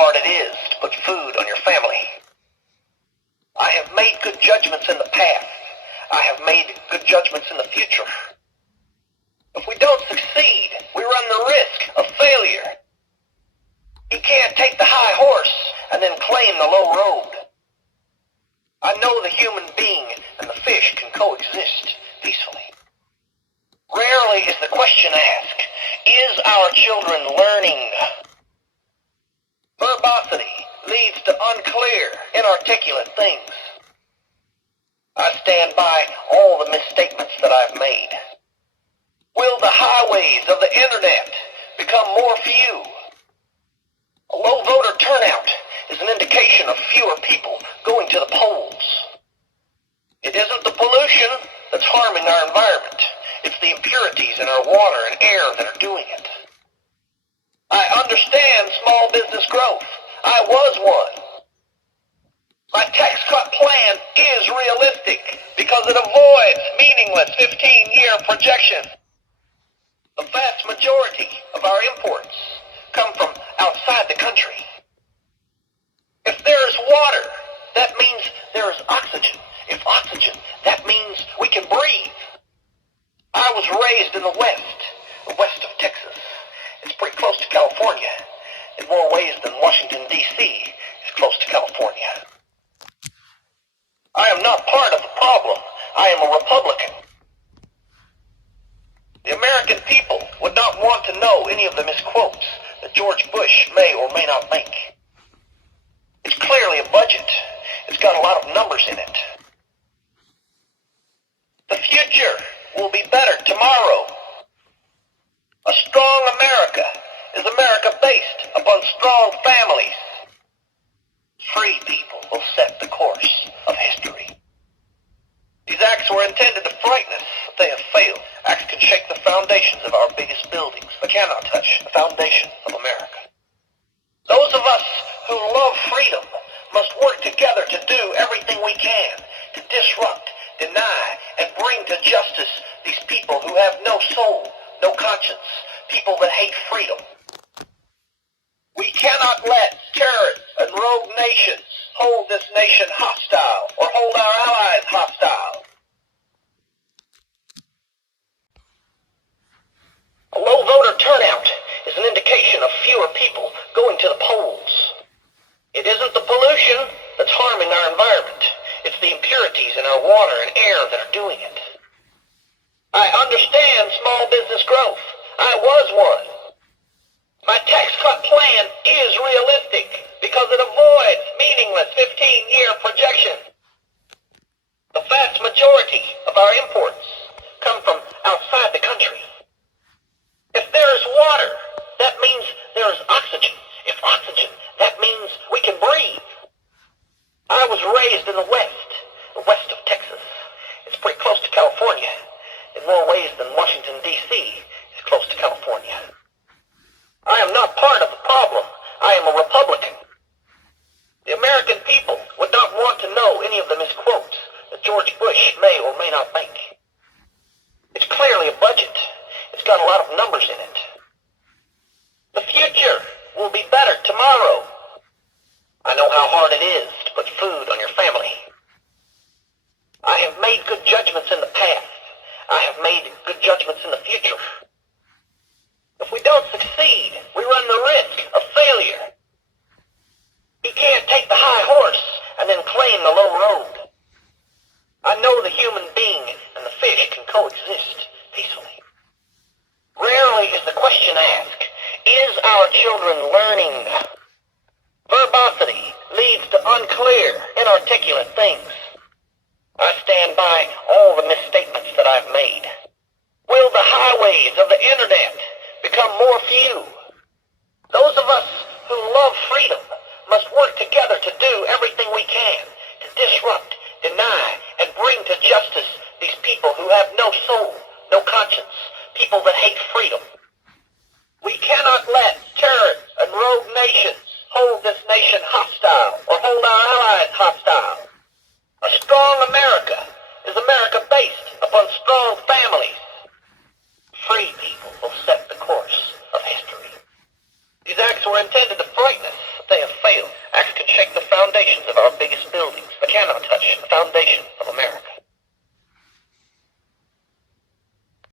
hard it is to put food on your family. I have made good judgments in the past. I have made good judgments in the future. If we don't succeed, we run the risk of failure. You can't take the high horse and then claim the low road. I know the human being and the fish can coexist peacefully. Rarely is the question asked, is our children learning? Verbosity leads to unclear, inarticulate things. I stand by all the misstatements that I've made. Will the highways of the internet become more few? A low voter turnout is an indication of fewer people going to the polls. It isn't the pollution that's harming our environment. It's the impurities in our water and air that are doing it. I understand small business growth. I was one. My tax cut plan is realistic because it avoids meaningless 15-year projections. The vast majority of our imports come from outside the country. If there is water, that means there is oxygen. If oxygen, that means we can breathe. I was raised in the west of Texas. It's pretty close to California, in more ways than Washington, D.C. is close to California. I am not part of the problem. I am a Republican. The American people would not want to know any of the misquotes that George Bush may or may not make. It's clearly a budget. It's got a lot of numbers in it. The future will be better tomorrow. A strong America is America based upon strong families. Free people will set the course of history. These acts were intended to frighten us, but they have failed. Acts can shake the foundations of our biggest buildings, but cannot touch the foundation of America. Those of us who love freedom must work together to do everything we can to disrupt, deny, and bring to justice these people who have no soul, no conscience, people that hate freedom. We cannot let terrorists and rogue nations hold this nation hostile or hold our allies hostile. A low voter turnout is an indication of fewer people going to the polls. It isn't the pollution that's harming our environment. It's the impurities in our water and air that are doing it. I understand small business growth. I was one. My tax cut plan is realistic because it avoids meaningless 15-year projections. The vast majority of our imports come from outside the country. If there is water, that means there is oxygen. If oxygen, that means we can breathe. I was raised in the west of Texas. It's pretty close to California. In more ways than Washington, D.C. is close to California. I am not part of the problem. I am a Republican. The American people would not want to know any of the misquotes that George Bush may or may not make. It's clearly a budget. It's got a lot of numbers in it. The future will be better tomorrow. I know how hard it is to put food on your family. I have made good judgments in the past. I have made good judgments in the future. If we don't succeed, we run the risk of failure. You can't take the high horse and then claim the low road. I know the human being and the fish can coexist peacefully. Rarely is the question asked, is our children learning? Verbosity leads to unclear, inarticulate things. I stand by all the misstatements that I've made. Will the highways of the internet become more few? Those of us who love freedom must work together to do everything we can to disrupt, deny, and bring to justice these people who have no soul, no conscience, people that hate freedom. We cannot let terrorists and rogue nations hold this nation hostile or hold our allies hostile. A strong America is America based upon strong families. Free people will set the course of history. These acts were intended to frighten us, but they have specifications of our biggest buildings, but cannot touch the foundation of America.